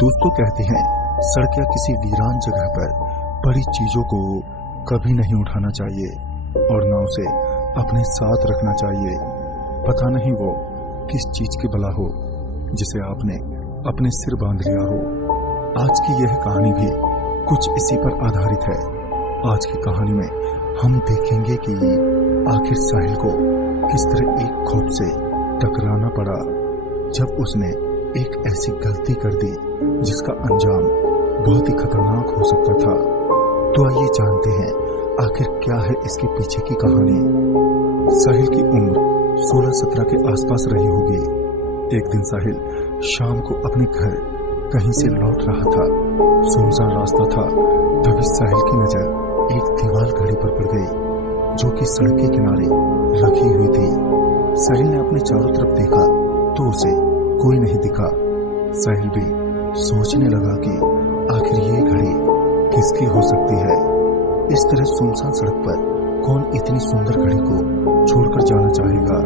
दोस्तों कहते हैं सड़क या किसी वीरान जगह पर बड़ी चीजों को कभी नहीं उठाना चाहिए और न उसे अपने साथ रखना चाहिए। पता नहीं वो किस चीज की बला हो जिसे आपने अपने सिर बांध लिया हो। आज की यह कहानी भी कुछ इसी पर आधारित है। आज की कहानी में हम देखेंगे कि आखिर साहिल को किस तरह एक खौफ से टकराना पड़ा जब उसने एक ऐसी गलती कर दी जिसका अंजाम बहुत ही खतरनाक हो सकता था। तो आइए जानते हैं आखिर क्या है इसके पीछे की कहानी। साहिल की उम्र 16-17 के आसपास रही होगी। एक दिन साहिल शाम को अपने घर कहीं से लौट रहा था। सुनसान रास्ता था, तभी साहिल की नजर एक दीवार घड़ी पर पड़ गई जो कि सड़क के किनारे रखी हुई थी। साहिल ने अपने चारों तरफ देखा तो उसे कोई नहीं दिखा। साहिल भी सोचने लगा कि आखिर ये घड़ी किसकी हो सकती है। इस तरह सुनसान सड़क पर कौन इतनी सुंदर घड़ी को छोड़कर जाना चाहेगा।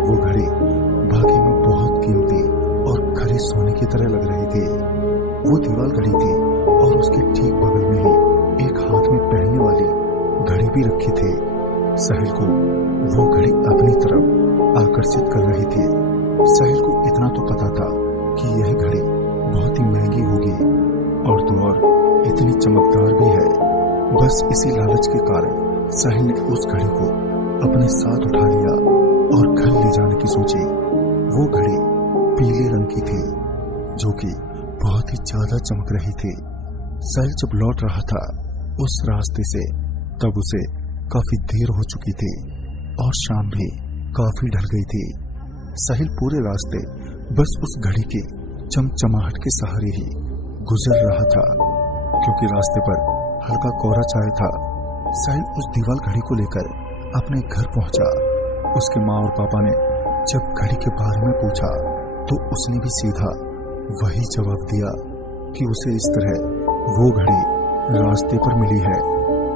वो घड़ी वाकई में बहुत कीमती और खरी सोने की तरह लग रही थी। वो दीवार घड़ी थी और उसके ठीक बगल में ही एक हाथ में पहनने वाली घड़ी भी रखी थी। साहिल को वो घड़ी अपनी तरफ आकर्षित कर रही थी। साहिल को इतना तो पता था कि यह घड़ी बहुत ही महंगी होगी और तो और इतनी चमकदार भी है। बस इसी लालच के कारण साहिल ने उस घड़ी को अपने साथ उठा लिया और घर ले जाने की सोची। वो घड़ी पीले रंग की थी जो कि बहुत ही ज्यादा चमक रही थी। साहिल जब लौट रहा था उस रास्ते से तब उसे काफी देर हो चुकी थी और शाम भी काफी ढल गई थी। साहिल पूरे रास्ते बस उस घड़ी की चमचमाहट के सहारे ही गुजर रहा था क्योंकि रास्ते पर हल्का कोहरा छाया था। साहिल उस दीवार घड़ी को लेकर अपने घर पहुंचा। उसके माँ और पापा ने जब घड़ी के बारे में पूछा तो उसने भी सीधा वही जवाब दिया कि उसे इस तरह वो घड़ी रास्ते पर मिली है।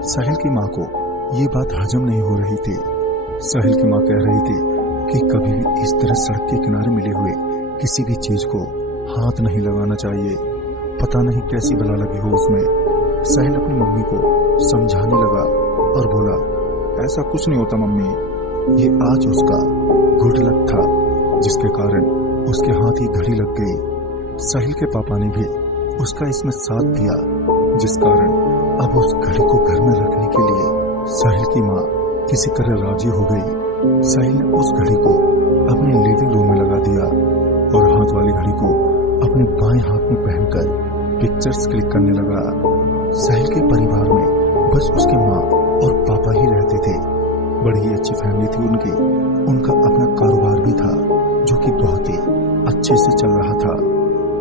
साहिल की माँ को ये बात हजम नहीं हो रही थी। साहिल की माँ कह रही थी कि कभी भी इस तरह सड़क के किनारे मिले हुए किसी भी चीज को हाथ नहीं लगाना चाहिए। पता नहीं कैसी बला लगी हो उसमें। साहिल अपनी मम्मी को समझाने लगा और बोला, ऐसा कुछ नहीं होता मम्मी, ये आज उसका गुड लक था जिसके कारण उसके हाथ ही घड़ी लग गई। साहिल के पापा ने भी उसका इसमें साथ दिया जिस कारण अब उस घड़ी को घर में रखने के लिए साहिल की माँ किसी तरह राजी हो गई। साहिल ने उस घड़ी को अपने लिविंग रूम में लगा दिया और हाथ वाली घड़ी को अपने बाएं हाथ में पहनकर पिक्चर्स क्लिक करने लगा। साहिल के परिवार में बस उसके माँ और पापा ही रहते थे। बड़ी ही अच्छी फैमिली थी उनकी। उनका अपना कारोबार भी था जो कि बहुत ही अच्छे से चल रहा था।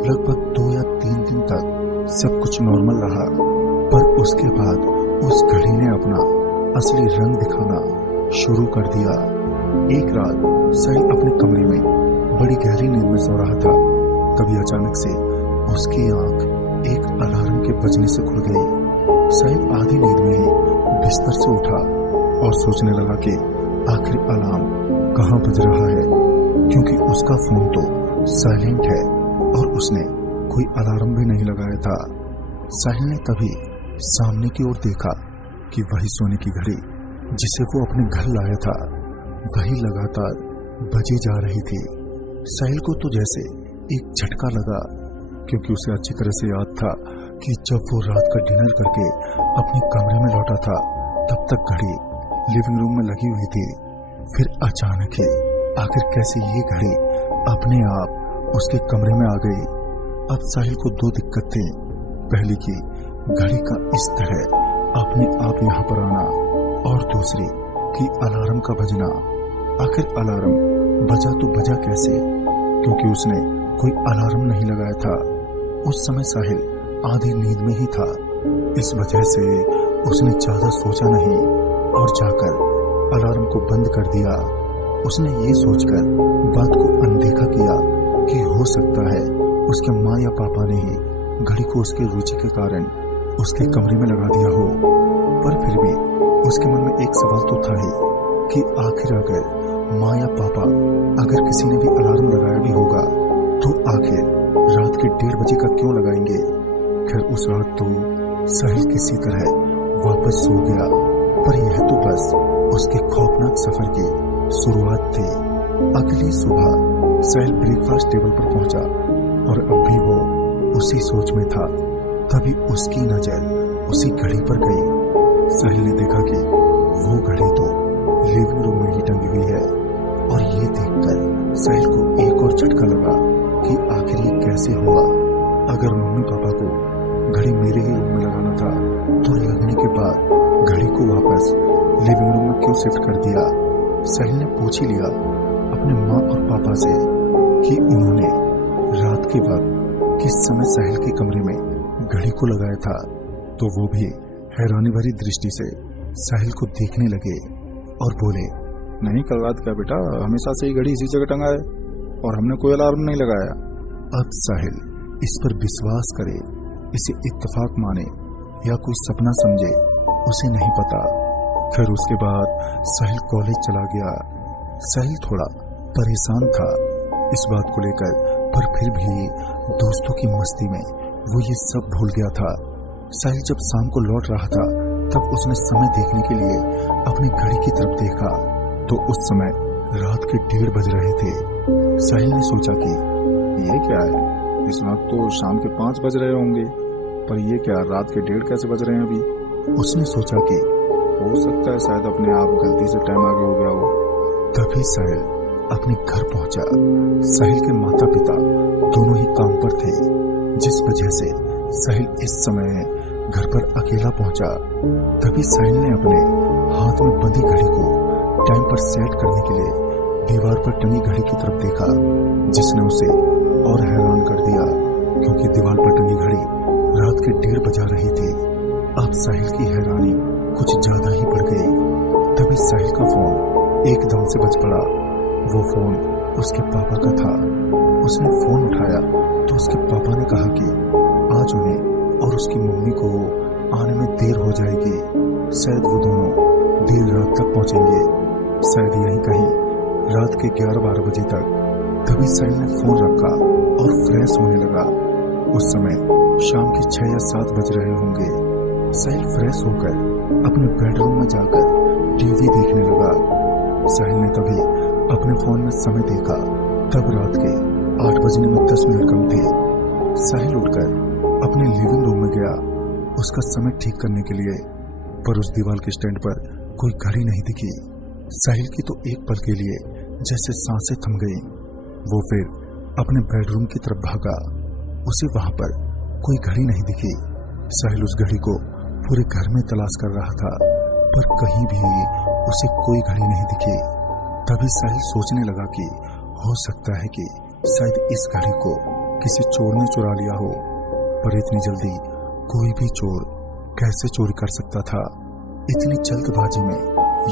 लगभग 2 या 3 दिन तक सब कुछ नॉर्मल रहा, पर उसके बाद उस घड़ी ने अपना असली रंग दिखाना शुरू कर दिया। एक रात साहिल अपने कमरे में बड़ी गहरी नींद में सो रहा था। तभी अचानक से उसकी आंख एक अलार्म के बजने से खुल गई। साहिल आधी नींद में ही बिस्तर से उठा और सोचने लगा कि आखिर अलार्म कहाँ बज रहा है क्योंकि उसका फोन तो साइलेंट है और उसने कोई अलार्म भी नहीं लगाया था। साहिल ने तभी सामने की ओर देखा कि वही सोने की घड़ी जिसे वो अपने घर लाया था वही लगातार बजी जा रही थी। साहिल को तो जैसे एक झटका लगा क्योंकि उसे अच्छी तरह से याद था कि जब वो रात का डिनर करके अपने कमरे में लौटा था तब तक घड़ी लिविंग रूम में लगी हुई थी। फिर अचानक ही आखिर कैसे ये घड़ी अपने आप उसके कमरे में आ गई। अब साहिल को 2 दिक्कत थी। पहली की घड़ी का इस तरह अपने आप यहाँ पर आना और दूसरी कि अलार्म का बजना। आखिर अलार्म बजा तो बजा कैसे क्योंकि उसने कोई अलार्म नहीं लगाया था। उस समय साहिल आधी नींद में ही था, इस वजह से उसने ज्यादा सोचा नहीं और जाकर अलार्म को बंद कर दिया। उसने ये सोचकर बात को अनदेखा किया कि हो सकता है उसके माँ या पापा ने ही घड़ी को उसके रुचि के कारण उसके कमरे में लगा दिया हो। पर फिर भी उसके मन में एक सवाल तो था ही कि आखिर अगर माँ या पापा अगर किसी ने भी अलार्म लगाया भी होगा तो आखिर रात के 1:30 बजे का क्यों लगाएंगे। खैर उस रात तो साहिल किसी तरह वापस सो गया, पर यह तो बस उसके खौफनाक सफर की शुरुआत थी। अगली सुबह साहिल ब्रेकफास्ट टेबल पर पहुंचा और अब भी वो उसी सोच में था। तभी उसकी नजर उसी घड़ी पर गई। साहिल ने देखा कि वो घड़ी तो लिविंग रूम में ही टंगी हुई है और ये देखकर साहिल को एक और झटका लगा कि आखिर ये कैसे हुआ। अगर मम्मी पापा को घड़ी मेरे ही रूम में लगाना था तो लगने के बाद घड़ी को वापस लिविंग रूम में क्यों शिफ्ट कर दिया। साहिल ने पूछ ही लिया अपने माँ और पापा से कि उन्होंने रात के वक्त किस समय साहिल के कमरे में घड़ी को लगाया था, तो वो भी हैरानी भरी दृष्टि से साहिल को देखने लगे और बोले, नहीं कल रात क्या बेटा, हमेशा से ही घड़ी इसी जगह टंगा है और हमने कोई अलार्म नहीं लगाया। अब साहिल इस पर विश्वास करे, इसे इत्तेफाक माने या कोई सपना समझे, उसे नहीं पता। फिर उसके बाद साहिल कॉलेज चला गया। साहिल थोड़ा परेशान था इस बात को लेकर, पर फिर भी दोस्तों की मस्ती में वो ये सब भूल गया था। साहिल जब शाम को लौट रहा था तब उसने समय देखने के लिए अपनी घड़ी की तरफ देखा तो उस समय रात के 1:30 बज रहे थे। साहिल ने सोचा कि ये क्या है, इस वक्त तो शाम के 5 बज रहे होंगे, पर ये क्या रात के 1:30 कैसे बज रहे हैं अभी। उसने सोचा कि हो सकता है शायद अपने आप गलती से टाइम आगे हो गया हो। तभी साहिल अपने घर पहुंचा। साहिल के माता पिता दोनों ही काम पर थे, जिस वजह से साहिल इस समय घर पर अकेला पहुंचा। तभी साहिल ने अपने हाथ में बंधी घड़ी को टाइम पर सेट करने के लिए दीवार पर टंगी घड़ी की तरफ देखा, जिसने उसे और हैरान कर दिया क्योंकि दीवार पर टंगी घड़ी रात के 1:30 बजा रही थी। अब साहिल की हैरानी कुछ ज्यादा ही बढ़ गई। तभी साहिल का फोन एकदम से बज पड़ा। वो फोन उसके पापा का था। उसने फोन उठाया तो उसके पापा ने कहा कि आज उन्हें और उसकी मम्मी को आने में देर हो जाएगी, शायद वो दोनों देर रात तक पहुंचेंगे, शायद यहीं कहीं रात के 11-12 बजे तक। तभी साहिल ने फोन रखा और फ्रेश होने लगा। उस समय शाम के 6 या 7 बज रहे होंगे। साहिल फ्रेश होकर अपने बेडरूम में जाकर टीवी देखने लगा। साहिल ने तभी अपने फोन में समय देखा, तब रात के 8 बजने में 10 मिनट कम थे। साहिल उठकर अपने लिविंग रूम में गया उसका समय ठीक करने के लिए, पर उस दीवार के स्टैंड पर कोई घड़ी नहीं दिखी। साहिल की तो एक पल के लिए जैसे सांसें थम गई। वो फिर अपने बेडरूम की तरफ भागा। उसे वहां पर कोई घड़ी नहीं दिखी। साहिल उस घड़ी को पूरे घर में तलाश कर रहा था, पर कहीं भी उसे कोई घड़ी नहीं दिखी। तभी साहिल सोचने लगा कि हो सकता है कि शायद इस घड़ी को किसी चोर ने चुरा लिया हो, पर इतनी जल्दी कोई भी चोर कैसे चोरी कर सकता था। इतनी जल्दबाजी में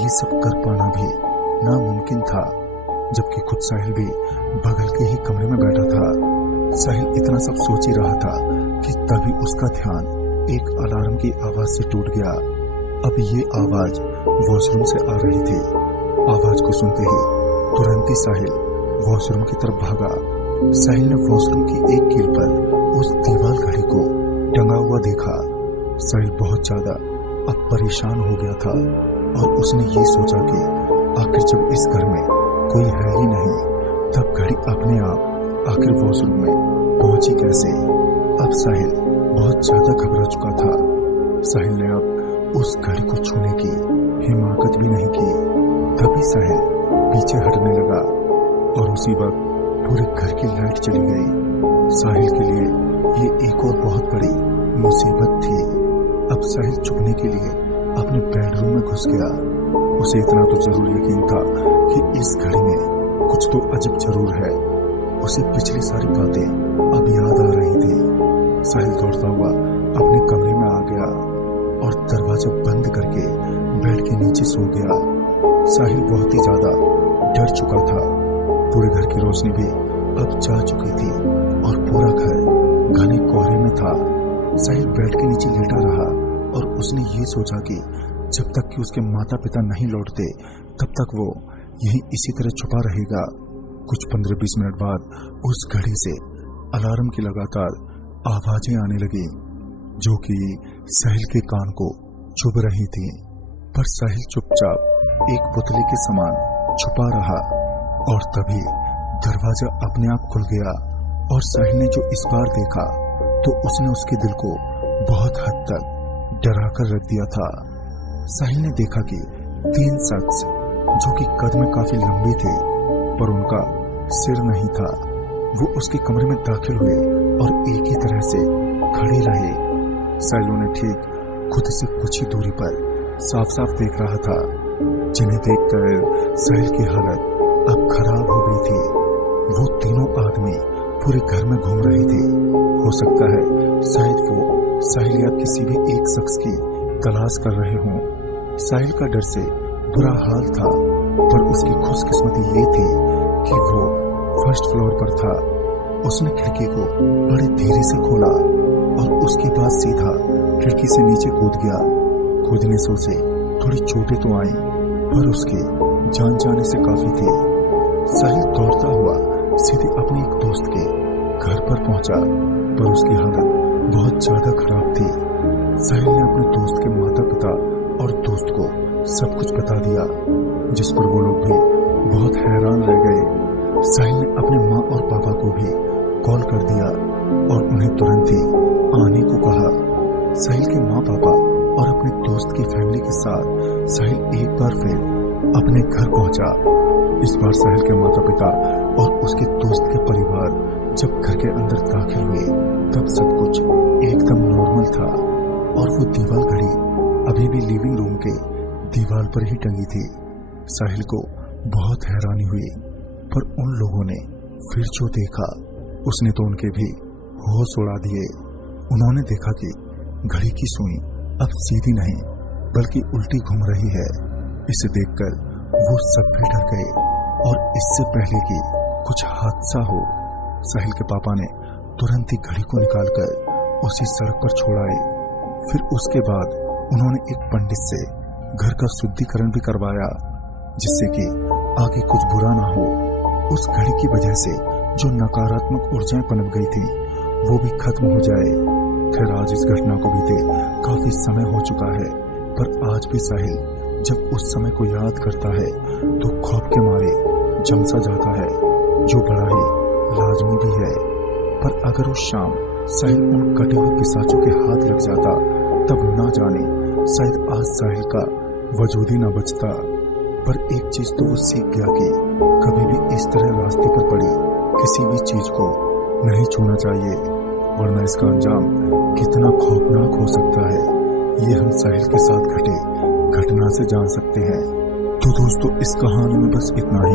ये सब कर पाना भी नामुमकिन था, जबकि खुद साहिल भी बगल के ही कमरे में बैठा था। साहिल इतना सब सोच ही रहा था कि तभी उसका ध्यान एक अलार्म की आवाज से टूट गया। अब ये आवाज वॉशरूम से आ रही थी। आवाज को सुनते ही तुरंत ही साहिल वॉशरूम की तरफ भागा। साहिल ने वॉशरूम की एक कील पर उस दीवार घड़ी को टंगा हुआ देखा। साहिल बहुत ज्यादा अब परेशान हो गया था और उसने ये सोचा कि आखिर जब इस घर में कोई है ही नहीं, तब घड़ी अपने आप आखिर वॉशरूम में पहुंची कैसे। अब साहिल बहुत ज्यादा घबरा चुका था। साहिल ने अब उस घड़ी को छूने की हिम्मत भी नहीं की। तभी साहिल पीछे हटने लगा और उसी वक्त पूरे घर की लाइट चली गई। साहिल के लिए ये एक और बहुत बड़ी मुसीबत थी। अब साहिल छुपने के लिए अपने बेडरूम में घुस गया। उसे इतना तो जरूर यकीन था कि इस घड़ी में कुछ तो अजीब जरूर है। उसे पिछली सारी बातें अब याद आ रही थी। साहिल दौड़ता हुआ अपने कमरे में आ गया और दरवाजा बंद करके बेड के नीचे सो गया। साहिल बहुत ही ज्यादा डर चुका था। पूरे घर की रोशनी भी अब जा चुकी थी और पूरा घर घने कोहरे में था। साहिल बेड के नीचे लेटा रहा और उसने ये सोचा कि जब तक कि उसके माता पिता नहीं लौटते तब तक वो यहीं इसी तरह छुपा रहेगा। कुछ 15-20 मिनट बाद उस घड़ी से अलार्म की लगातार आवाजें आने लगी, जो कि साहिल के कान को चुभ रही थी। पर साहिल चुपचाप एक पुतले के समान छुपा रहा। और तभी दरवाजा अपने आप खुल गया और साहिल ने जो इस बार देखा तो उसने उसके दिल को बहुत हद तक डरा कर रख दिया था। साहिल ने देखा कि 3 शख्स जो कि कद में काफी लंबे थे पर उनका सिर नहीं था, वो उसके कमरे में दाखिल हुए और एक ही तरह से खड़े रहे। साहिल उन्हें ठीक खुद से कुछ ही दूरी पर साफ साफ देख रहा था, जिन्हें देखकर साहिल की हालत अब खराब हो गई थी। वो तीनों आदमी पूरे घर में घूम रहे थे। हो सकता है शायद वो साहिल या किसी भी एक शख्स की तलाश कर रहे हों। साहिल का डर से बुरा हाल था, पर उसकी खुशकिस्मती ये थी कि वो फर्स्ट फ्लोर पर था। उसने खिड़की को बड़ी धीरे से खोला और उसके बाद सीधा खिड़की से नीचे कूद गया। कूदने से उसे थोड़ी चोटें तो आई, पर उसके जान जाने से काफी थे। साहिल दौड़ता हुआ सीधे अपने एक दोस्त के घर पर पहुंचा, पर उसकी हालत बहुत ज्यादा खराब थी। साहिल ने अपने दोस्त के माता पिता और दोस्त को सब कुछ बता दिया, जिस पर वो लोग भी बहुत हैरान रह गए। साहिल ने अपने माँ और पापा को भी कॉल कर दिया और उन्हें तुरंत ही आने को कहा। साहिल के माँ पापा और अपने दोस्त की फैमिली के साथ साहिल एक बार फिर अपने घर पहुंचा। इस बार साहिल के माता पिता और उसके दोस्त के परिवार जब घर के अंदर दाखिल हुए तब सब कुछ एकदम नॉर्मल था और वो दीवार घड़ी अभी भी लिविंग रूम के दीवार पर ही टंगी थी। साहिल को बहुत हैरानी हुई, पर उन लोगों ने फिर जो देखा उसने तो उनके भी होश उड़ा दिए। उन्होंने देखा कि घड़ी की सुई अब सीधी नहीं बल्कि उल्टी घूम रही है। इसे देखकर वो सब भी डर गए और इससे पहले कि कुछ हादसा हो, साहिल के पापा ने तुरंत ही घड़ी को निकालकर उसी सड़क पर छोड़ाए। फिर उसके बाद उन्होंने एक पंडित से घर का शुद्धिकरण भी करवाया, जिससे कि आगे कुछ बुरा ना हो। उस घड़ी की वजह से जो नकारात्मक ऊर्जाएं पनप गई थी वो भी खत्म हो जाए। खैर, आज इस घटना को बीते काफी समय हो चुका है, पर आज भी साहिल जब उस समय को याद करता है तो खौफ के मारे जमसा जाता है, जो बड़ा ही लाजमी भी है। पर अगर उस शाम साहिल उन कटे हुए पिशाचों के हाथ लग जाता तब ना जाने शायद आज साहिल का वजूद ही ना बचता। पर एक चीज तो वो सीख गया कि कभी भी इस तरह रास्ते पर पड़ी किसी भी चीज को नहीं छूना चाहिए, वरना इसका अंजाम कितना खौफनाक हो सकता है ये हम साहिल के साथ घटे घटना से जान सकते हैं। तो दोस्तों, इस कहानी में बस इतना ही।